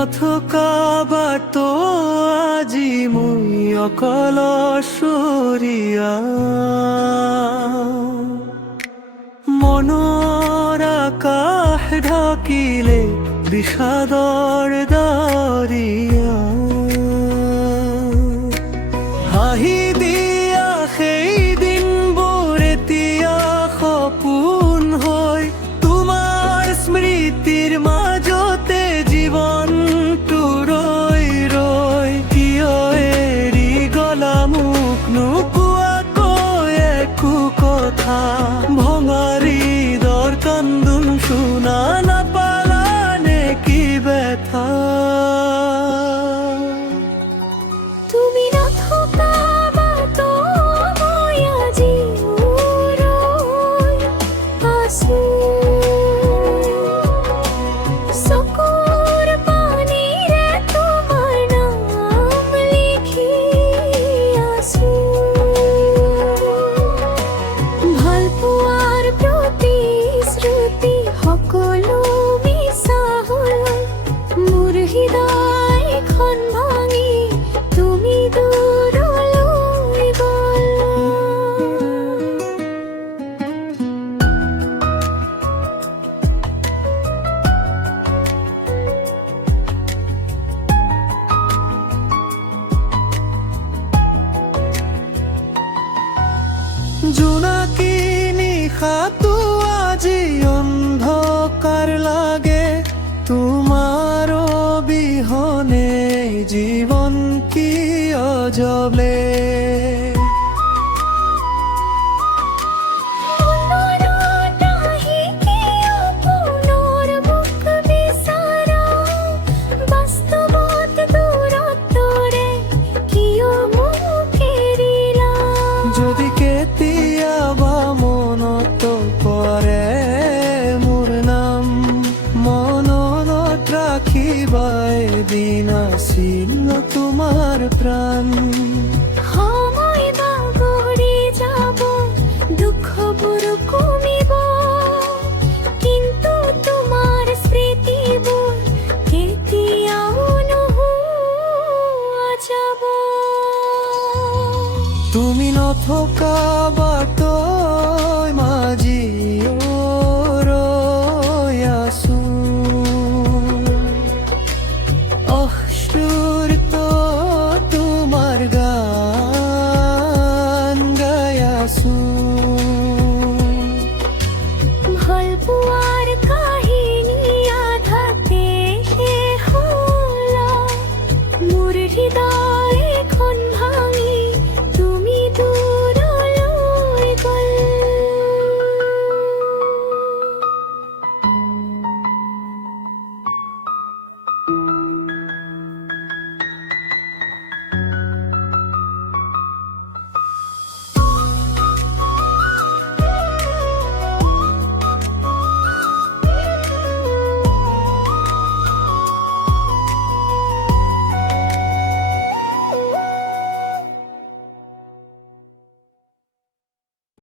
নথকা বাটো আজি মুই অকল সরিয়া মনৰ আকাশ ঢাকিলে বিষাদৰ দৰিয়া হাঁহি দিয়া সেই দিনবোৰ এতিয়া সপোন হৈ তোমাৰ স্মৃতিৰ মাজতে জীৱনটো ৰৈ ৰৈ কিয় এৰি গলা মোক নোকোৱাকৈ একো কথা ভঙাৰী দৰ কান্দোন শুনা নাপালানে কি ব্যথা তুমি নথকা বাটো মই আজি ৰৈ আছো চকুৰ পানীৰে তোমাৰ নাম লিখি আছো ভাল পোৱাৰ প্ৰতিশ্ৰুতি সকলো মিছা হ'ল মোৰ হৃদয়খন ভাঙি তুমি দূৰলৈ গ'লা জোনাকী নিশাটো আজি অন্ধকাৰ লাগে তোমাৰ অবিহনে জীৱন কি অজলে মনত আহি কিয় পুনৰ মোক বিচাৰা বাস্তৱত দূৰত্বৰে কিয় মোক এৰিলা যদি কেতিয়াবা মনত পৰে মোৰ নাম মনত ৰাখিবা এদিন আছিল তোমাৰ প্ৰাণ সময় বাগৰি যাব দুখবোৰ কমিব কিন্তু তোমাৰ স্মৃতিবোৰ কেতিয়াও নোহোৱা যাব তুমি নথকা বাটৰ মাঝি